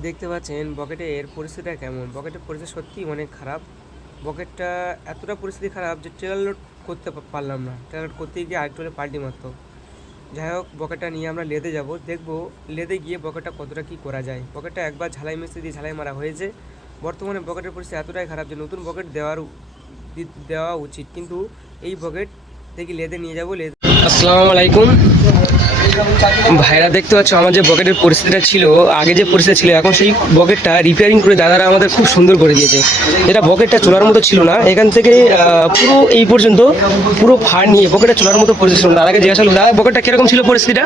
দেখতে পাচ্ছেন বকেটের পরিস্থিতিটা কেমন? বকেটের পরিস্থিতি সত্যিই অনেক খারাপ। বকেটটা এতটা পরিস্থিতি খারাপ যে ট্রেলার লোড করতে পারলাম না। ট্রেলার লোড করতে গিয়ে আরেকটু হলে পাল্টি মারতো। যাই হোক, বকেটটা নিয়ে আমরা লেদে যাব। দেখব লেদে গিয়ে বকেটটা কতটা কী করা যায়। বকেটটা একবার ঝালাই মিস্ত্রি দিয়ে ঝালাই মারা হয়েছে। বর্তমানে বকেটের পরিস্থিতি এতটাই খারাপ যে নতুন বকেট দেওয়ার দেওয়া উচিত। কিন্তু এই বকেট থেকে লেদে নিয়ে যাব, লেদে আসসালামু আলাইকুম। ভাইরা দেখতে পাচ্ছ আমার যে বকেটের পরিস্থিতিটা ছিল আগে যে পরিস্থিতি ছিল এখন সেই বকেটটা রিপেয়ারিং করে দাদারা আমাদের খুব সুন্দর করে দিয়েছে। যেটা বকেটটা চলার মতো ছিল না এখান থেকে পুরো এই পর্যন্ত পুরো ফাড় নিয়ে বকেটটা চলার মতো পরিস্থিতি ছিল না। দাদাকে জিজ্ঞাসা করলাম, দাদা বকেটটা কীরকম ছিল পরিস্থিতিটা?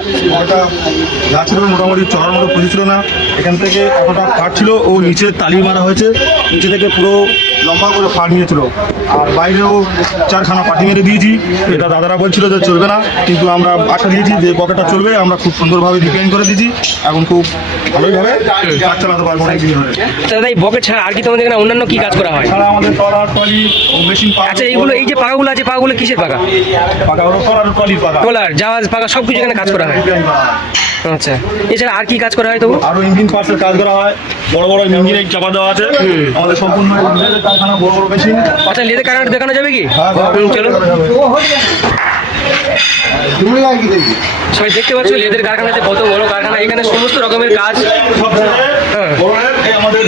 মোটামুটি চড়ার মতো পুঁজি ছিল না। এখান থেকে এতটা ছিল ও নিচে তালি মারা হয়েছে। নিচে থেকে পুরো লম্বা করে ফাট নিয়েছিল আর বাইরেও চারখানা পাটি মেরে দিয়েছি। এটা দাদারা বলছিল যে চলবে না কিন্তু আমরা আশা দিয়েছি যে পকেটটা চলবে। আমরা খুব সুন্দরভাবে রিপেয়ারিং করে দিয়েছি। এখন খুব ভালোইভাবে কাজ চালাতে পারব অনেক দিন ধরে। দাদা এই বকেট ছাড়া আর কি তোমাদের এখানে অন্যান্য কি কাজ করা হয়? এছাড়া আমাদের টলার টলি মেশিন আচ্ছা এইগুলো এই যে পাকাগুলো আছে পাকাগুলো কিসের পাকা? পাকা হলো টলার টলি পাকা। ট্রলার জাহাজ পাকা সব কিছু এখানে কাজ করা হয়। আচ্ছা। এছাড়া আর কি কাজ করা হয় তবু? আরও ইঞ্জিন পার্টসের কাজ করা হয়। বড় বড় ইঞ্জিনে চাপা দেওয়া আছে। আমাদের সম্পূর্ণ কারখানা বড় বড় মেশিন। আচ্ছা লেদে কারেন্ট দেখানো যাবে কি? হ্যাঁ, চলো সবাই দেখতে পাচ্ছ লেদের কারখানাতে কত বড় কারখানা। এখানে সমস্ত রকমের কাজ। সব হ্যাঁ। আমাদের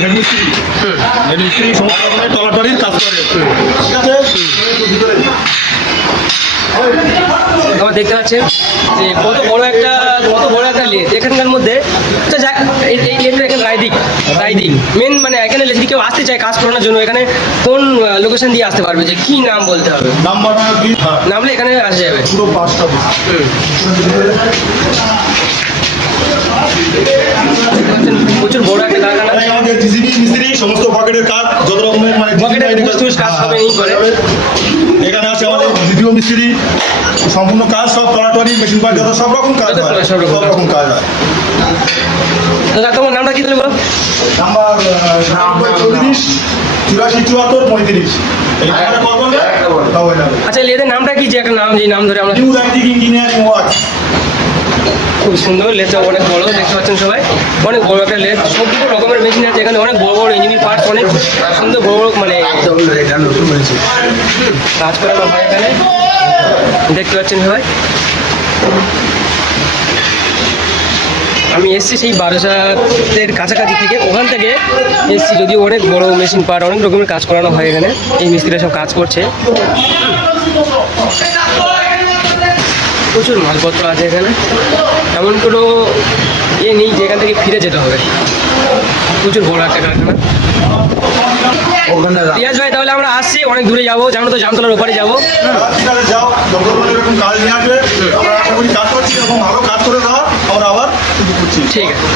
সমস্ত রকমের টলাটলির কাজ করে। ঠিক আছে? ভিতরে দেখতে পাচ্ছেন যে কত বড় একটা এখানকার মধ্যে যাক এই এই এখানে রায়দিক রায়দিক মেন মানে এখানে যদি কেউ আসতে চায় কাজ করানোর জন্য এখানে কোন লোকেশন দিয়ে আসতে পারবে? যে কি নাম বলতে হবে? নাম্বার নামলে এখানে আসা যাবে। পুরো পাঁচটা প্রচুর বড় একটা কারখানা। আমাদের সমস্ত পকেটের কাজ যত দ্বিতীয় মিস্ত্রি সম্পূর্ণ কাজ সব টলাটলি মেশিন পার্ট যত সব রকম কাজ হয় সব রকম কাজ হয়। দাদা তোমার নামটা কি তাহলে বলো? নাম্বার চৌত্রিশ চুরাশি চুয়াত্তর পঁয়ত্রিশ। হয়ে আচ্ছা এদের নামটা কি যে একটা নাম যে নাম ধরে আমরা নিউ রাইটিং ইঞ্জিনিয়ারিং ওয়ার্ক খুব সুন্দর লেদটা অনেক বড়, দেখতে পাচ্ছেন সবাই। অনেক বড় একটা লেদ সব রকমের মেশিন আছে, এখানে অনেক বড় বড় ইঞ্জিনিয়ার পার্টস অনেক সুন্দর বড় বড় মানে কাজ করানো হয় এখানে। দেখতে পাচ্ছেন সবাই। আমি এসছি সেই বারোসাতের কাছাকাছি থেকে, ওখান থেকে এসছি, যদিও অনেক বড় মেশিন পার্ট অনেক রকমের কাজ করানো হয় এখানে। এই মিস্ত্রিরা সব কাজ করছে। প্রচুর মালপত্র আছে এখানে। এমন কোনো ইয়ে নেই যেখান থেকে ফিরে যেতে হবে। প্রচুর বড় একটা কারখানা। পিয়াজ ভাই তাহলে আমরা আসছি অনেক দূরে যাব। জানো তো জামতলার ওপারে যাব। শুরু ঠিক আছে।